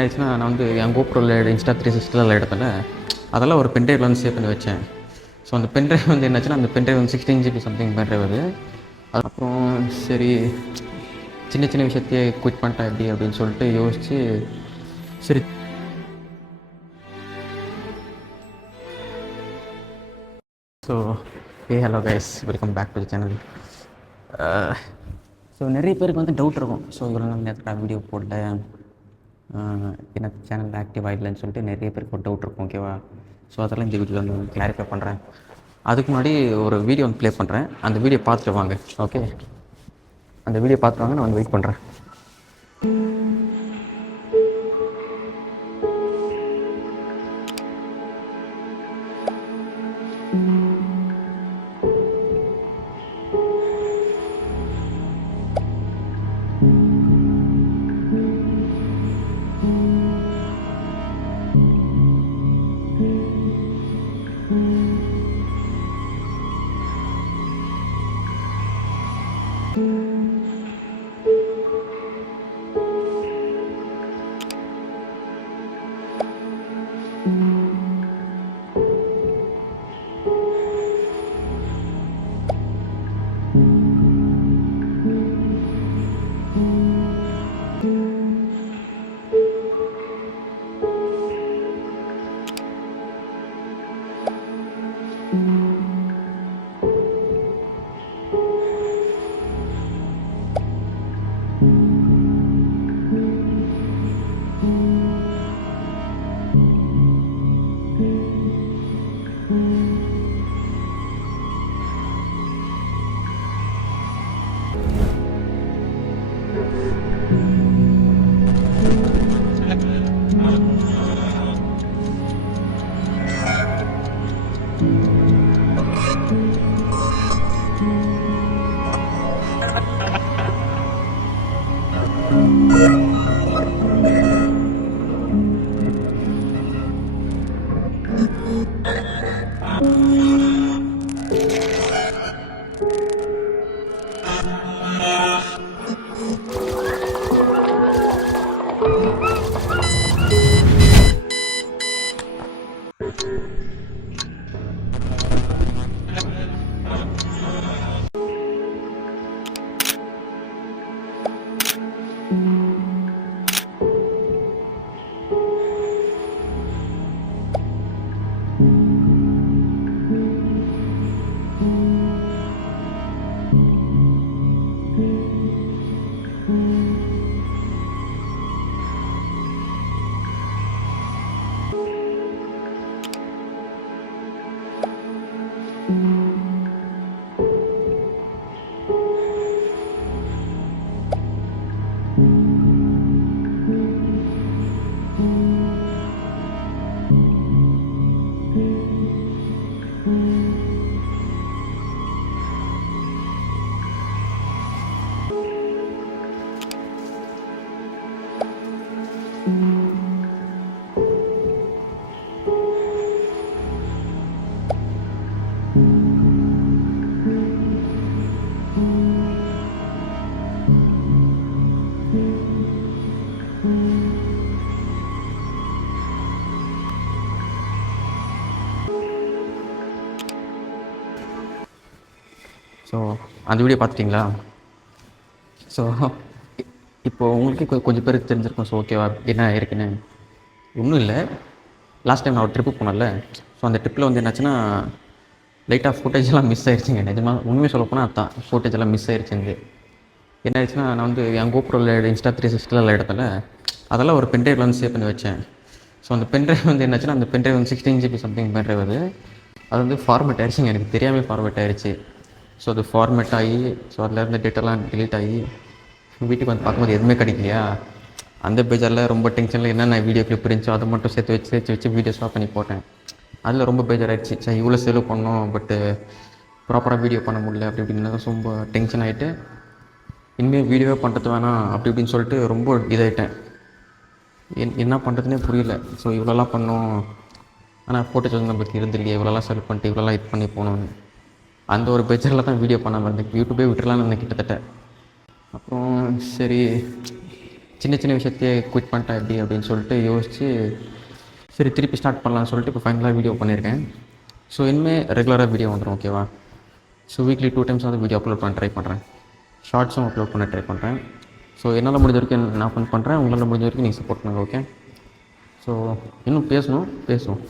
ஆயிடுச்சுன்னா நான் வந்து என் கோப்ரோவில் இன்ஸ்டா 360 இடத்துல அதெல்லாம் ஒரு பென்ட்ரைவில் வந்து சேவ் பண்ணி வச்சேன். ஸோ அந்த பென்ட்ரைவ் வந்து என்னாச்சுன்னா அந்த பென்ட்ரைவ் வந்து 16 GB சம்திங் பென்ட்ரைவ் அது. அப்புறம் சரி சின்ன சின்ன விஷயத்தையே குவிட் பண்ணிட்டேன் எப்படி அப்படின்னு சொல்லிட்டு யோசித்து சரி. So hello guys, welcome back to the channel. So நிறைய பேருக்கு வந்து டவுட் இருக்கும். ஸோ இவ்வளோ நாள் நேரத்தில் வீடியோ போடல, என்ன சேனல் ஆக்டிவாக இல்லைன்னு சொல்லிட்டு நிறைய பேருக்கு ஒரு டவுட் இருக்கும். ஓகேவா? ஸோ அதெல்லாம் இந்த வீடியோவில் வந்து கிளாரிஃபை பண்ணுறேன். அதுக்கு முன்னாடி ஒரு வீடியோ வந்து ப்ளே பண்ணுறேன். அந்த வீடியோ பார்த்துட்டு வாங்க. ஓகே, அந்த வீடியோ பார்த்துட்டு வாங்க, நான் வந்து வெயிட் பண்ணுறேன். ஸோ அந்த வீடியோ பார்த்துட்டிங்களா? ஸோ இப்போது உங்களுக்கு கொஞ்சம் பேருக்கு தெரிஞ்சிருக்கும். ஸோ ஓகேவா என்ன இருக்குன்னு? ஒன்றும் இல்லை, லாஸ்ட் டைம் நான் ஒரு ட்ரிப்பு போனேன்ல. ஸோ அந்த ட்ரிப்பில் வந்து என்னாச்சுன்னா லைட்டாக ஃபுட்டேஜெல்லாம் மிஸ் ஆகிடுச்சிங்க. நிஜமாக உண்மையை சொல்லப்போனால் அதான் ஃபுட்டேஜ் எல்லாம் மிஸ் ஆகிடுச்சிங்க. என்ன ஆயிடுச்சுன்னா நான் வந்து என் கோப்ரோவில் இன்ஸ்டா 360 இடத்துல அதெல்லாம் ஒரு பென்ட்ரைவில் வந்து சேவ் பண்ணி வச்சேன். ஸோ அந்த பென்ட்ரைவ் வந்து என்னாச்சுன்னா அந்த பென்ட்ரைவ் வந்து 16 GB சம்திங் பென்ட்ரைவ் அது. அது வந்து ஃபார்மேட் ஆகிடுச்சிங்க, எனக்கு தெரியாமல் ஃபார்மேட் ஆகிடுச்சு. ஸோ அது ஃபார்மேட் ஆகி ஸோ அதில் இருந்த டேட்டாலாம் டிலீட் ஆகி வீட்டுக்கு வந்து பார்க்கும்போது எதுவுமே கிடைக்கலையா. அந்த பேஜரில் ரொம்ப டென்ஷனில் என்னென்ன வீடியோ கிளிப் இருந்துச்சோ அதை மட்டும் சேர்த்து வச்சு வீடியோ ஸ்டாப் பண்ணி போட்டேன். அதில் ரொம்ப பேஜர் ஆகிடுச்சு. சரி இவ்வளோ செலவு பண்ணோம், பட்டு ப்ராப்பராக வீடியோ பண்ண முடியல அப்படி இப்படின்னு ரொம்ப டென்ஷன் ஆகிட்டு இனிமேல் வீடியோவே பண்ணுறது வேணாம் அப்படி இப்படின்னு சொல்லிட்டு ரொம்ப இதாகிட்டேன். என்ன பண்ணுறதுனே புரியல. ஸோ இவ்வளோலாம் பண்ணோம், ஆனால் ஃபோட்டோஸ் வந்து நம்மளுக்கு இருந்தில்லையே, இவ்வளோலாம் செலக்ட் பண்ணிட்டு இவ்வளோலாம் இது பண்ணி போகணுன்னு அந்த ஒரு பேஜரில் தான் வீடியோ பண்ணாமல் இருந்தேன். யூடியூபே விட்டுறலான்னு இருந்தேன் கிட்டத்தட்ட. அப்புறம் சரி சின்ன சின்ன விஷயத்தையே குவிட் பண்ணிட்டேன் எப்படி அப்படின்னு சொல்லிட்டு யோசித்து சரி திருப்பி ஸ்டார்ட் பண்ணலாம்னு சொல்லிட்டு இப்போ ஃபைனலாக வீடியோ பண்ணியிருக்கேன். ஸோ இனிமேல் ரெகுலராக வீடியோ வந்துடும், ஓகேவா? ஸோ வீக்லி 2 டைம்ஸ் வந்து வீடியோ அப்லோட் பண்ண ட்ரை பண்ணுறேன். ஷார்ட்ஸும் அப்லோட் பண்ண ட்ரை பண்ணுறேன். ஸோ என்னால் முடிஞ்ச வரைக்கும் நான் பண்ணுறேன், உங்களால் முடிஞ்ச வரைக்கும் நீங்கள் சப்போர்ட் பண்ணுங்கள், ஓகே? ஸோ இன்னும் பேசுவோம்.